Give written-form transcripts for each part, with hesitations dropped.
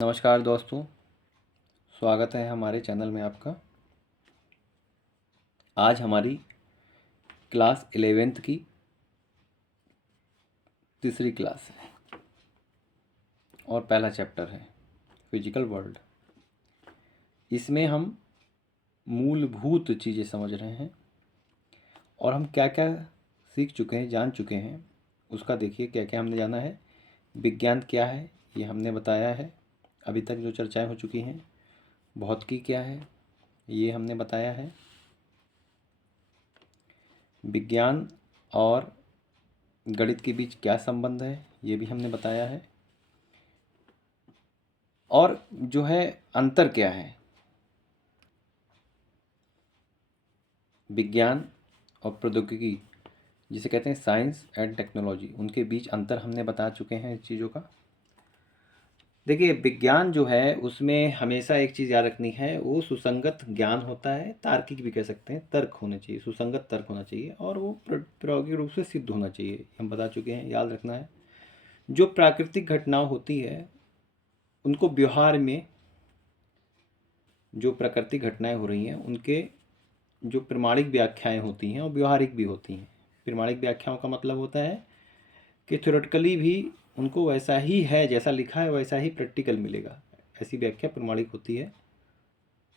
नमस्कार दोस्तों, स्वागत है हमारे चैनल में आपका। आज हमारी क्लास 11th की तीसरी क्लास है और पहला चैप्टर है फिजिकल वर्ल्ड। इसमें हम मूलभूत चीज़ें समझ रहे हैं और हम क्या क्या सीख चुके हैं, जान चुके हैं, उसका देखिए क्या क्या हमने जाना है। विज्ञान क्या है ये हमने बताया है, अभी तक जो चर्चाएं हो चुकी हैं। भौतिकी क्या है ये हमने बताया है। विज्ञान और गणित के बीच क्या संबंध है ये भी हमने बताया है। और जो है अंतर क्या है विज्ञान और प्रौद्योगिकी, जिसे कहते हैं साइंस एंड टेक्नोलॉजी, उनके बीच अंतर हमने बता चुके हैं इस चीज़ों का। देखिए विज्ञान जो है उसमें हमेशा एक चीज़ याद रखनी है, वो सुसंगत ज्ञान होता है, तार्किक भी कह सकते हैं, तर्क होने चाहिए, सुसंगत तर्क होना चाहिए और वो प्रायोगिक रूप से सिद्ध होना चाहिए। हम बता चुके हैं, याद रखना है। जो प्राकृतिक घटनाएं होती है उनको व्यवहार में, जो प्राकृतिक घटनाएं हो रही हैं उनके जो प्रमाणिक व्याख्याएं होती हैं और व्यवहारिक भी होती हैं। प्रमाणिक व्याख्याओं का मतलब होता है कि थ्योरेटिकली भी उनको वैसा ही है, जैसा लिखा है वैसा ही प्रैक्टिकल मिलेगा, ऐसी व्याख्या प्रमाणिक होती है।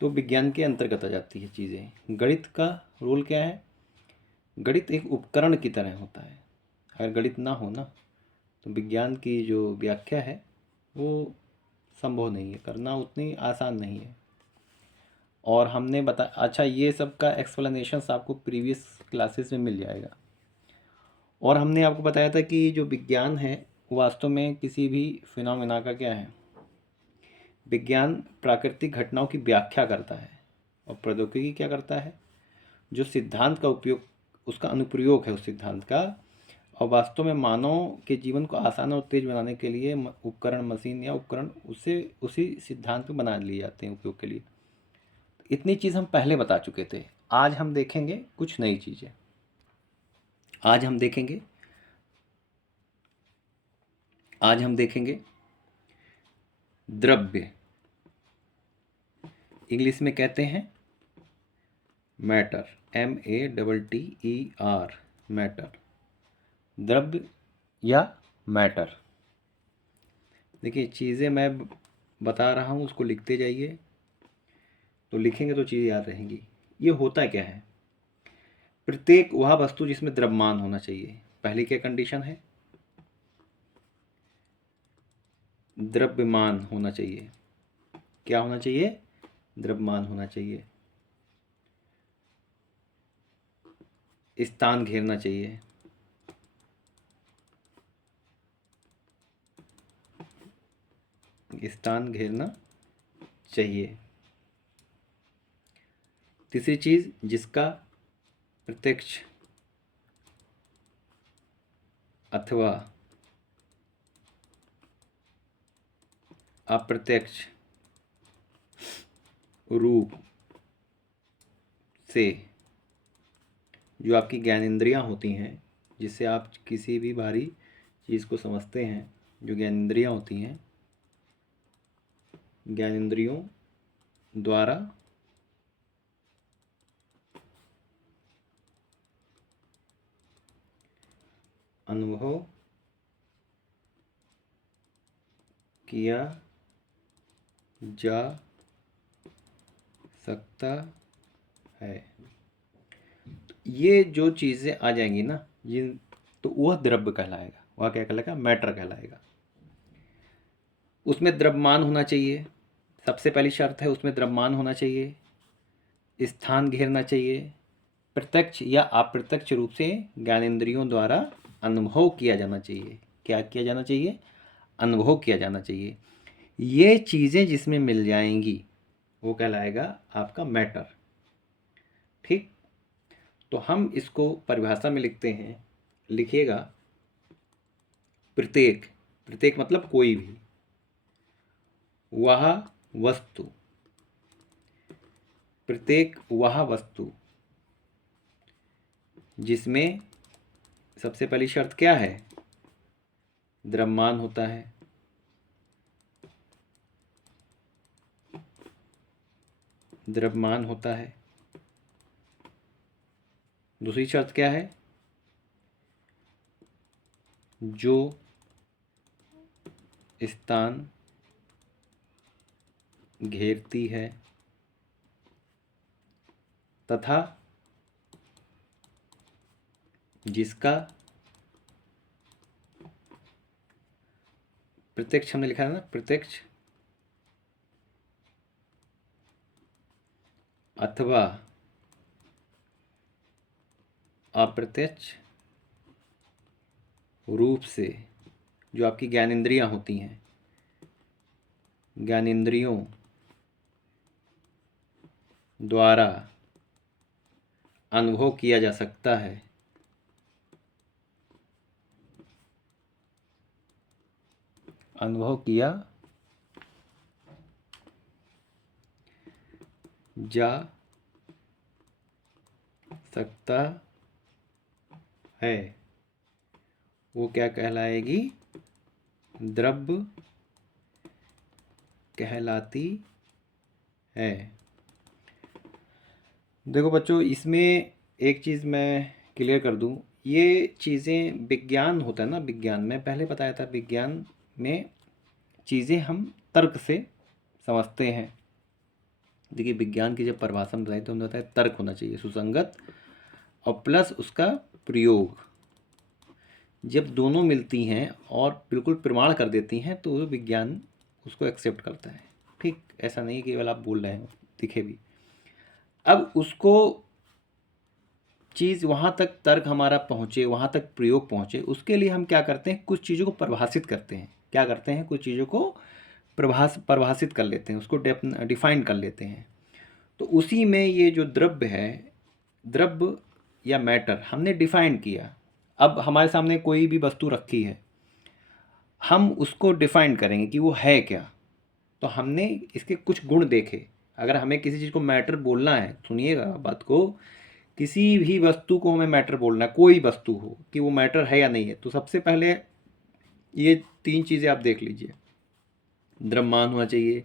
तो विज्ञान के अंतर्गत आ जाती है चीज़ें। गणित का रोल क्या है? गणित एक उपकरण की तरह होता है। अगर गणित ना हो ना तो विज्ञान की जो व्याख्या है वो संभव नहीं है, करना उतनी आसान नहीं है। और हमने अच्छा, ये सब का एक्सप्लेनेशंस आपको प्रीवियस क्लासेस में मिल जाएगा। और हमने आपको बताया था कि जो विज्ञान है वास्तव में किसी भी फिनोमेना का क्या है, विज्ञान प्राकृतिक घटनाओं की व्याख्या करता है और प्रौद्योगिकी क्या करता है, जो सिद्धांत का उपयोग, उसका अनुप्रयोग है उस सिद्धांत का, और वास्तव में मानव के जीवन को आसान और तेज बनाने के लिए उपकरण, मशीन या उपकरण उससे उसी सिद्धांत पे बना लिए जाते हैं उपयोग के लिए। इतनी चीज़ हम पहले बता चुके थे। आज हम देखेंगे कुछ नई चीज़ें। आज हम देखेंगे द्रव्य, इंग्लिश में कहते हैं मैटर, METTER, मैटर, द्रव्य या मैटर। देखिए चीज़ें मैं बता रहा हूँ उसको लिखते जाइए, तो लिखेंगे तो चीज़ें याद रहेंगी। ये होता क्या है? प्रत्येक वह वस्तु जिसमें द्रव्यमान होना चाहिए, पहली क्या कंडीशन है? द्रव्यमान होना चाहिए। क्या होना चाहिए? द्रव्यमान होना चाहिए। स्थान घेरना चाहिए। स्थान घेरना चाहिए। तीसरी चीज, जिसका प्रत्यक्ष अथवा अप्रत्यक्ष रूप से जो आपकी ज्ञानेंद्रियां होती हैं, जिससे आप किसी भी बाहरी चीज़ को समझते हैं, जो ज्ञानेंद्रियां होती हैं, ज्ञानेंद्रियों द्वारा अनुभव किया जा सकता है। ये जो चीज़ें आ जाएंगी ना, ये तो वह द्रव्य कहलाएगा। वह क्या कहलाएगा? मैटर कहलाएगा। उसमें द्रव्यमान होना चाहिए, सबसे पहली शर्त है उसमें द्रव्यमान होना चाहिए, स्थान घेरना चाहिए, प्रत्यक्ष या अप्रत्यक्ष रूप से ज्ञानेंद्रियों द्वारा अनुभव किया जाना चाहिए। क्या किया जाना चाहिए? अनुभव किया जाना चाहिए। ये चीज़ें जिसमें मिल जाएंगी वो कहलाएगा आपका मैटर। ठीक, तो हम इसको परिभाषा में लिखते हैं, लिखिएगा प्रत्येक, प्रत्येक मतलब कोई भी वह वस्तु, प्रत्येक वह वस्तु जिसमें सबसे पहली शर्त क्या है? द्रव्यमान होता है। द्रव्यमान होता है। दूसरी शर्त क्या है? जो स्थान घेरती है तथा जिसका प्रत्यक्ष, हमने लिखा है ना, प्रत्यक्ष अथवा अप्रत्यक्ष रूप से जो आपकी ज्ञानेंद्रियां होती हैं, ज्ञानेंद्रियों द्वारा अनुभव किया जा सकता है, अनुभव किया जा सकता है, वो क्या कहलाएगी? द्रव्य कहलाती है। देखो बच्चों, इसमें एक चीज़ मैं क्लियर कर दूं, ये चीज़ें विज्ञान होता है ना, विज्ञान में पहले बताया था, विज्ञान में चीज़ें हम तर्क से समझते हैं। देखिए, विज्ञान की जब परिभाषा में बताई तो हमने बताया तर्क होना चाहिए, सुसंगत, और प्लस उसका प्रयोग। जब दोनों मिलती हैं और बिल्कुल प्रमाण कर देती हैं तो विज्ञान उसको एक्सेप्ट करता है। ठीक, ऐसा नहीं कि केवल आप बोल रहे हैं दिखे भी। अब उसको चीज़ वहाँ तक तर्क हमारा पहुँचे, वहाँ तक प्रयोग पहुँचे, उसके लिए हम क्या करते हैं? कुछ चीज़ों को परिभाषित करते हैं। क्या करते हैं? कुछ चीज़ों को परिभाषित कर लेते हैं, उसको डिफाइन कर लेते हैं। तो उसी में ये जो द्रव्य है, द्रव्य या मैटर हमने डिफाइन किया। अब हमारे सामने कोई भी वस्तु रखी है, हम उसको डिफाइन करेंगे कि वो है क्या। तो हमने इसके कुछ गुण देखे। अगर हमें किसी चीज़ को मैटर बोलना है, सुनिएगा बात को, किसी भी वस्तु को हमें मैटर बोलना है, कोई वस्तु हो, कि वो मैटर है या नहीं है, तो सबसे पहले ये 3 चीज़ें आप देख लीजिए। द्रव्यमान होना चाहिए,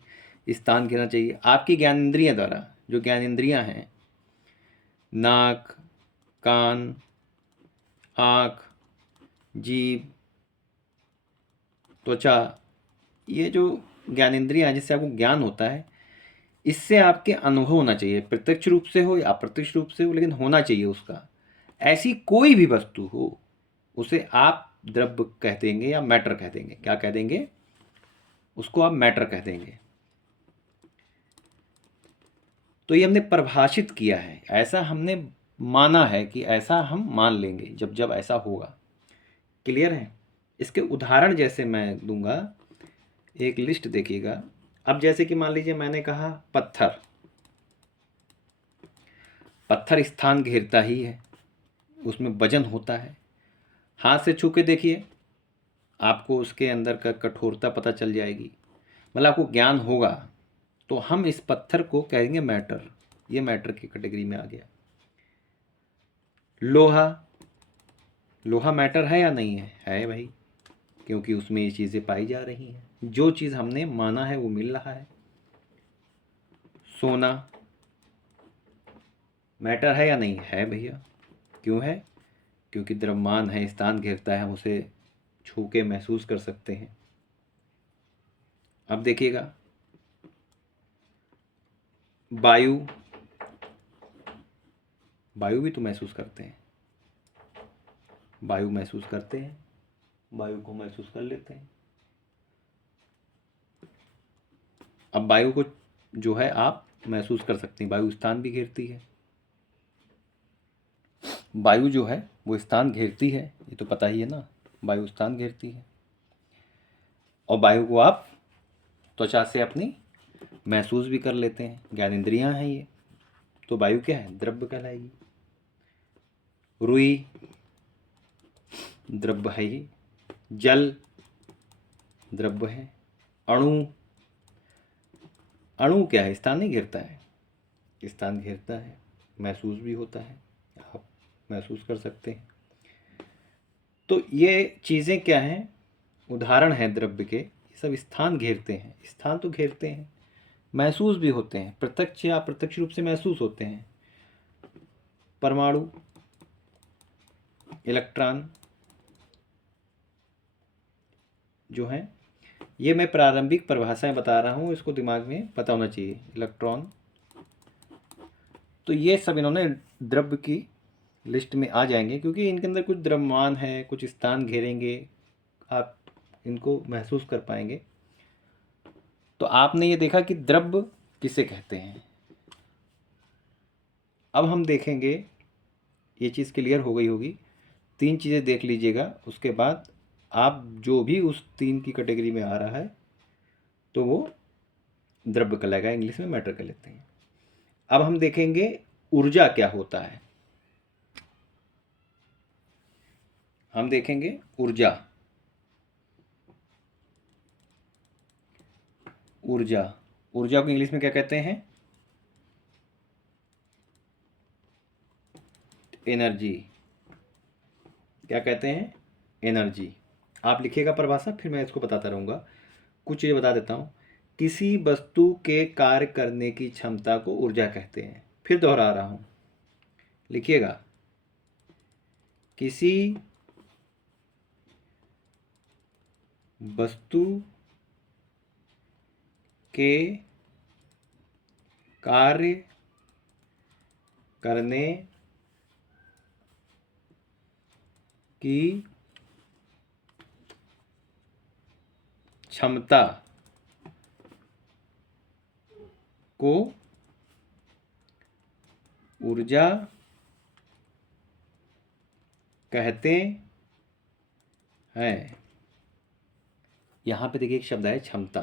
स्थान घेरना चाहिए, आपकी ज्ञानेंद्रियां द्वारा, जो ज्ञानेंद्रियां हैं, नाक, कान, आँख, जीभ, त्वचा, ये जो ज्ञानेंद्रियां हैं जिससे आपको ज्ञान होता है, इससे आपके अनुभव होना चाहिए, प्रत्यक्ष रूप से हो या अप्रत्यक्ष रूप से हो, लेकिन होना चाहिए उसका। ऐसी कोई भी वस्तु हो, उसे आप द्रव्य कह देंगे या मैटर कह देंगे। क्या कह देंगे? उसको आप मैटर कह देंगे। तो ये हमने परिभाषित किया है, ऐसा हमने माना है कि ऐसा हम मान लेंगे जब जब ऐसा होगा। क्लियर है? इसके उदाहरण जैसे मैं दूंगा, एक लिस्ट देखिएगा। अब जैसे कि मान लीजिए मैंने कहा पत्थर, पत्थर स्थान घेरता ही है, उसमें वजन होता है। हाथ से छू के देखिए, आपको उसके अंदर का कठोरता पता चल जाएगी, मतलब आपको ज्ञान होगा। तो हम इस पत्थर को कहेंगे मैटर, ये मैटर की कैटेगरी में आ गया। लोहा, लोहा मैटर है या नहीं है? है भाई, क्योंकि उसमें ये चीज़ें पाई जा रही हैं, जो चीज़ हमने माना है वो मिल रहा है। सोना मैटर है या नहीं है? भैया, क्यों है? क्योंकि द्रव्यमान है, स्थान घेरता है, हम उसे छू के महसूस कर सकते हैं। अब देखिएगा, वायु, वायु भी तो महसूस करते हैं, वायु महसूस करते हैं, वायु को महसूस कर लेते हैं। अब वायु को जो है आप महसूस कर सकते हैं, वायु स्थान भी घेरती है। वायु जो है वो स्थान घेरती है, ये तो पता ही है ना, वायु स्थान घेरती है। और वायु को आप त्वचा से अपनी महसूस भी कर लेते हैं, ज्ञानेंद्रियां हैं ये। तो वायु क्या है? द्रव्य कहलाएगी। रुई द्रव्य है ही, जल द्रव्य है। अणु, अणु क्या है? स्थान नहीं घेरता है? स्थान घेरता है, महसूस भी होता है, आप महसूस कर सकते हैं। तो ये चीज़ें क्या हैं? उदाहरण हैं द्रव्य के, ये सब स्थान घेरते हैं। स्थान तो घेरते हैं, महसूस भी होते हैं, प्रत्यक्ष या अप्रत्यक्ष रूप से महसूस होते हैं। परमाणु, इलेक्ट्रॉन जो है, ये मैं प्रारंभिक परिभाषाएं बता रहा हूँ, इसको दिमाग में पता होना चाहिए। इलेक्ट्रॉन, तो ये सब इन्होंने द्रव्य की लिस्ट में आ जाएंगे, क्योंकि इनके अंदर कुछ द्रव्यमान है, कुछ स्थान घेरेंगे, आप इनको महसूस कर पाएंगे। तो आपने ये देखा कि द्रव्य किसे कहते हैं। अब हम देखेंगे, ये चीज़ क्लियर हो गई होगी। 3 चीज़ें देख लीजिएगा, उसके बाद आप जो भी उस 3 की कैटेगरी में आ रहा है तो वो द्रव्य कहलाएगा, इंग्लिश में मैटर कह लेते हैं। अब हम देखेंगे ऊर्जा क्या होता है। हम देखेंगे ऊर्जा। ऊर्जा ऊर्जा को इंग्लिश में क्या कहते हैं? एनर्जी। क्या कहते हैं? एनर्जी। आप लिखिएगा परिभाषा, फिर मैं इसको बताता रहूँगा। कुछ चीज़ें बता देता हूँ। किसी वस्तु के कार्य करने की क्षमता को ऊर्जा कहते हैं। फिर दोहरा रहा हूँ, लिखिएगा। किसी वस्तु के कार्य करने की क्षमता को ऊर्जा कहते हैं। यहाँ पे देखिए एक शब्द है क्षमता।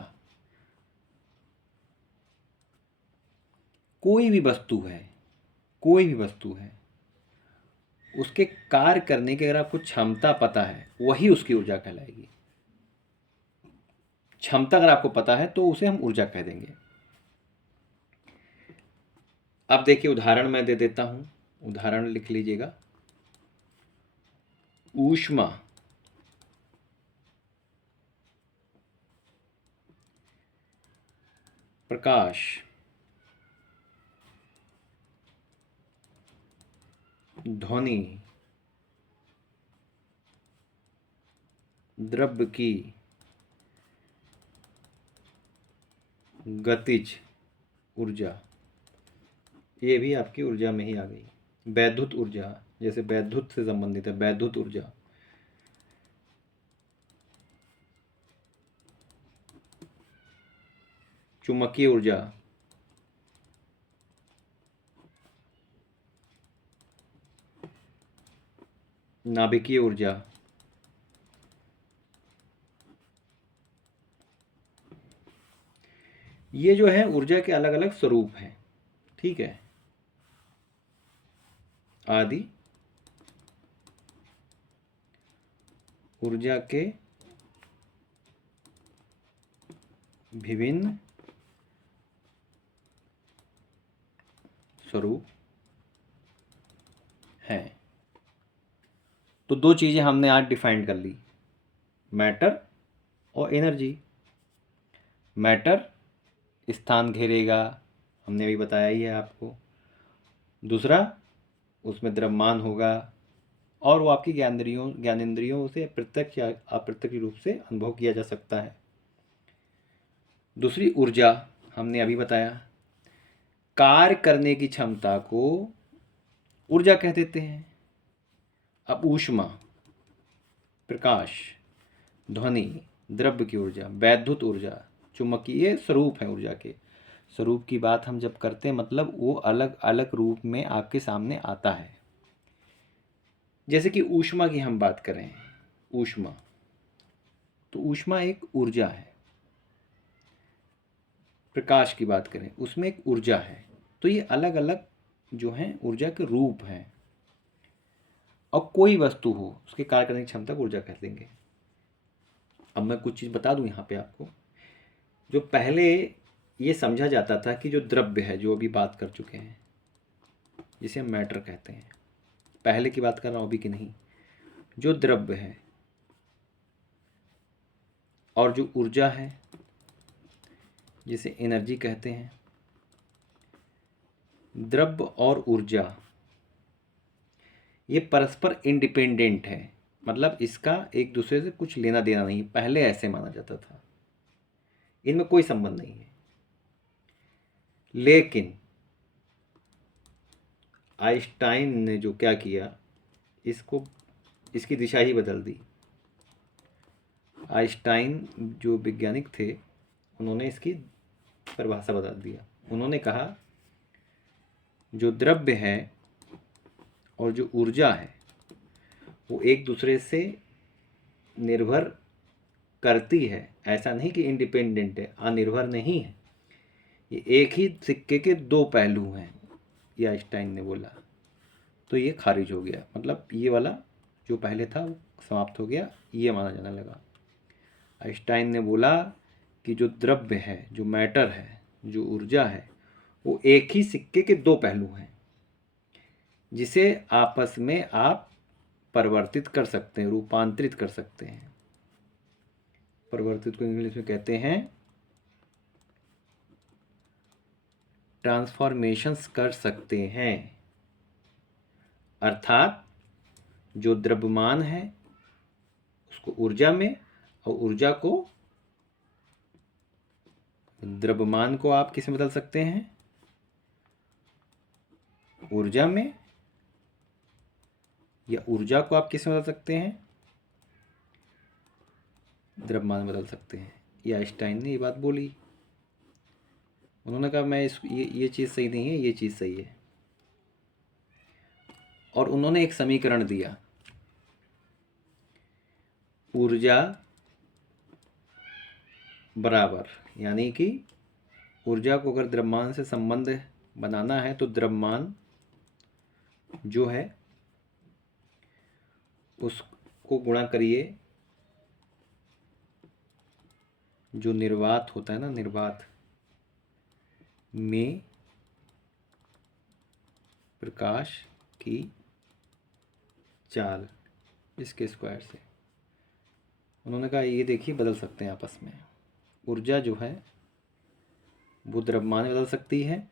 कोई भी वस्तु है, कोई भी वस्तु है, उसके कार्य करने की अगर आपको क्षमता पता है, वही उसकी ऊर्जा कहलाएगी। क्षमता अगर आपको पता है तो उसे हम ऊर्जा कह देंगे। अब देखिए उदाहरण मैं दे देता हूं, उदाहरण लिख लीजिएगा। ऊष्मा, प्रकाश, ध्वनि, द्रव्य की गतिज ऊर्जा, ये भी आपकी ऊर्जा में ही आ गई। वैद्युत ऊर्जा, जैसे वैद्युत से संबंधित है, वैद्युत ऊर्जा। चुंबकीय ऊर्जा, नाभिकीय ऊर्जा, ये जो है ऊर्जा के अलग अलग स्वरूप हैं, ठीक है। आदि ऊर्जा के विभिन्न स्वरूप हैं। तो 2 चीज़ें हमने आज डिफाइन कर ली, मैटर और एनर्जी। मैटर स्थान घेरेगा, हमने अभी बताया ही है आपको। दूसरा, उसमें द्रव्यमान होगा और वो आपकी ज्ञानेंद्रियों से प्रत्यक्ष या अप्रत्यक्ष रूप से अनुभव किया जा सकता है। दूसरी ऊर्जा हमने अभी बताया। कार्य करने की क्षमता को ऊर्जा कह देते हैं। अब ऊष्मा, प्रकाश, ध्वनि, द्रव्य की ऊर्जा, वैद्युत ऊर्जा, चुंबकीय, ये स्वरूप है ऊर्जा के। स्वरूप की बात हम जब करते हैं, मतलब वो अलग अलग रूप में आपके सामने आता है। जैसे कि ऊष्मा की हम बात करें, ऊष्मा, तो ऊष्मा एक ऊर्जा है। प्रकाश की बात करें, उसमें एक ऊर्जा है। तो ये अलग अलग जो हैं ऊर्जा के रूप हैं। और कोई वस्तु हो, उसके कार्य करने की क्षमता को ऊर्जा कह देंगे। अब मैं कुछ चीज़ बता दूं यहाँ पे आपको। जो पहले ये समझा जाता था कि जो द्रव्य है, जो अभी बात कर चुके हैं, जिसे हम मैटर कहते हैं, पहले की बात कर रहा हूँ अभी की नहीं। जो द्रव्य है और जो ऊर्जा है, जिसे एनर्जी कहते हैं। द्रव्य और ऊर्जा ये परस्पर इंडिपेंडेंट है, मतलब इसका एक दूसरे से कुछ लेना देना नहीं। पहले ऐसे माना जाता था, इनमें कोई संबंध नहीं है। लेकिन आइंस्टाइन ने जो क्या किया, इसकी दिशा ही बदल दी। आइंस्टाइन जो वैज्ञानिक थे, उन्होंने इसकी परिभाषा बदल दिया। उन्होंने कहा जो द्रव्य है और जो ऊर्जा है वो एक दूसरे से निर्भर करती है। ऐसा नहीं कि इंडिपेंडेंट है, अनिर्भर नहीं है। ये एक ही सिक्के के दो पहलू हैं, ये आइंस्टाइन ने बोला। तो ये खारिज हो गया, मतलब ये वाला जो पहले था वो समाप्त हो गया, ये माना जाने लगा। आइंस्टाइन ने बोला कि जो द्रव्य है, जो मैटर है, जो ऊर्जा है, वो एक ही सिक्के के दो पहलू हैं, जिसे आपस में आप परिवर्तित कर सकते हैं, रूपांतरित कर सकते हैं। परिवर्तित को इंग्लिश में कहते हैं ट्रांसफॉर्मेशंस कर सकते हैं। अर्थात जो द्रव्यमान है उसको ऊर्जा में, और ऊर्जा को, द्रव्यमान को आप किस में बदल सकते हैं, ऊर्जा में, या ऊर्जा को आप किस में बदल सकते हैं, द्रव्यमान में बदल सकते हैं। ये आइंस्टाइन ने ये बात बोली। उन्होंने कहा मैं ये चीज़ सही नहीं है, ये चीज़ सही है। और उन्होंने एक समीकरण दिया, ऊर्जा बराबर, यानी कि ऊर्जा को अगर द्रव्यमान से संबंध बनाना है तो द्रव्यमान जो है उसको गुणा करिए जो निर्वात होता है ना, निर्वात में प्रकाश की चाल, इसके स्क्वायर से। उन्होंने कहा ये देखिए बदल सकते हैं आपस में। ऊर्जा जो है वो द्रव्यमान में बदल सकती है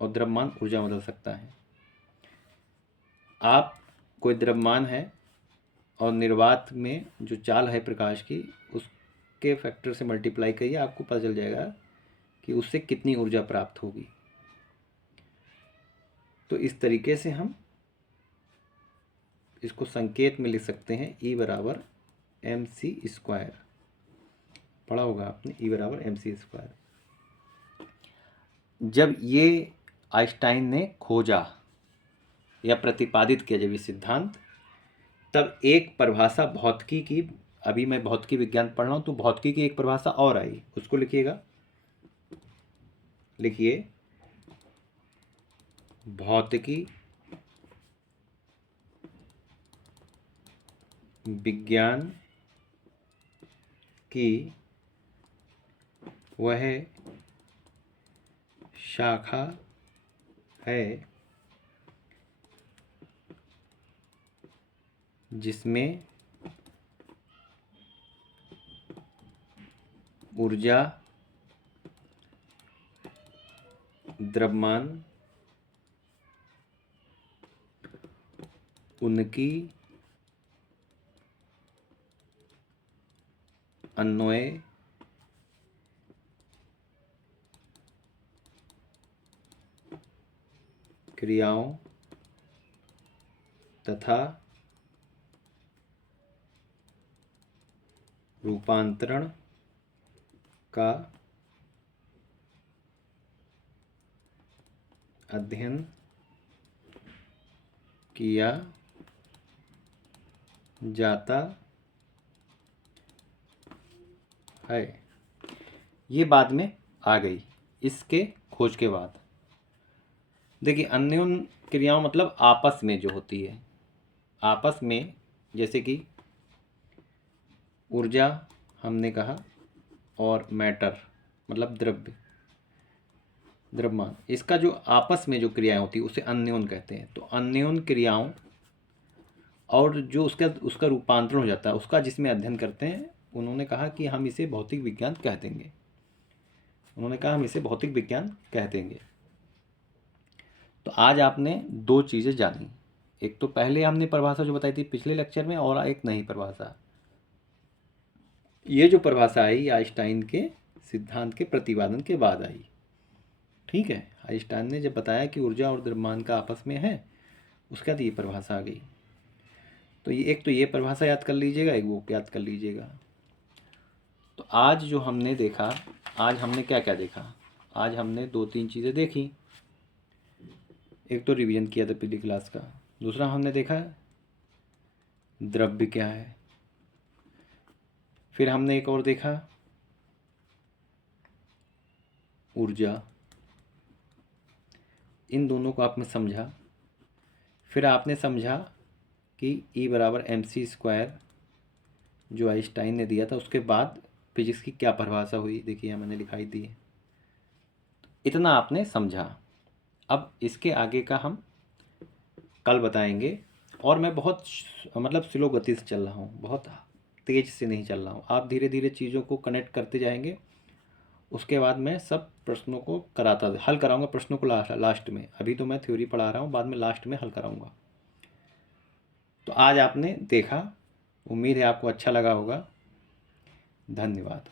और द्रव्यमान ऊर्जा में बदल सकता है। आप कोई द्रव्यमान है और निर्वात में जो चाल है प्रकाश की, उसके फैक्टर से मल्टीप्लाई करिए, आपको पता चल जाएगा कि उससे कितनी ऊर्जा प्राप्त होगी। तो इस तरीके से हम इसको संकेत में लिख सकते हैं, E बराबर mc²। पढ़ा होगा आपने, E बराबर mc²। जब ये आइंस्टाइन ने खोजा या प्रतिपादित किया जब ये सिद्धांत, तब एक परिभाषा भौतिकी की, अभी मैं भौतिकी विज्ञान पढ़ रहा हूँ तो भौतिकी की एक परिभाषा और आई, उसको लिखिएगा। लिखिए, भौतिकी विज्ञान की वह शाखा है जिसमें ऊर्जा, द्रव्यमान, उनकी अन्वय क्रियाओं तथा रूपांतरण का अध्ययन किया जाता है। ये बाद में आ गई इसके खोज के बाद। देखिए, अन्योन क्रियाओं मतलब आपस में जो होती है, आपस में, जैसे कि ऊर्जा हमने कहा, और मैटर मतलब द्रव्यमान, इसका जो आपस में जो क्रियाएं होती है उसे अन्योन कहते हैं। तो अन्योन क्रियाओं और जो उसका रूपांतरण हो जाता है, उसका जिसमें अध्ययन करते हैं, उन्होंने कहा कि हम इसे भौतिक विज्ञान कह देंगे। उन्होंने कहा हम इसे भौतिक विज्ञान कह देंगे। तो आज आपने दो चीज़ें जानी, एक तो पहले हमने परिभाषा जो बताई थी पिछले लेक्चर में, और एक नई परिभाषा। ये जो परिभाषा आई आइंस्टाइन के सिद्धांत के प्रतिपादन के बाद आई। ठीक है, आइंस्टाइन ने जब बताया कि ऊर्जा और द्रव्यमान का आपस में है, उसके बाद ये परिभाषा आ गई। तो ये एक तो ये परिभाषा याद कर लीजिएगा, एक वो याद कर लीजिएगा। तो आज जो हमने देखा, आज हमने क्या क्या देखा, आज हमने दो तीन चीज़ें देखी। एक तो रिवीजन किया था पिछली क्लास का, दूसरा हमने देखा द्रव्य क्या है, फिर हमने एक और देखा ऊर्जा। इन दोनों को आपने समझा, फिर आपने समझा कि E बराबर mc² जो आइंस्टाइन ने दिया था, उसके बाद फिजिक्स की क्या परिभाषा हुई, देखिए मैंने लिखाई दी है। इतना आपने समझा। अब इसके आगे का हम कल बताएंगे, और मैं बहुत मतलब स्लो गति से चल रहा हूँ, बहुत तेज़ से नहीं चल रहा हूँ। आप धीरे धीरे चीज़ों को कनेक्ट करते जाएंगे, उसके बाद मैं सब प्रश्नों को हल कराऊंगा प्रश्नों को लास्ट में। अभी तो मैं थ्योरी पढ़ा रहा हूँ, बाद में लास्ट में हल कराऊंगा। तो आज आपने देखा, उम्मीद है आपको अच्छा लगा होगा। धन्यवाद।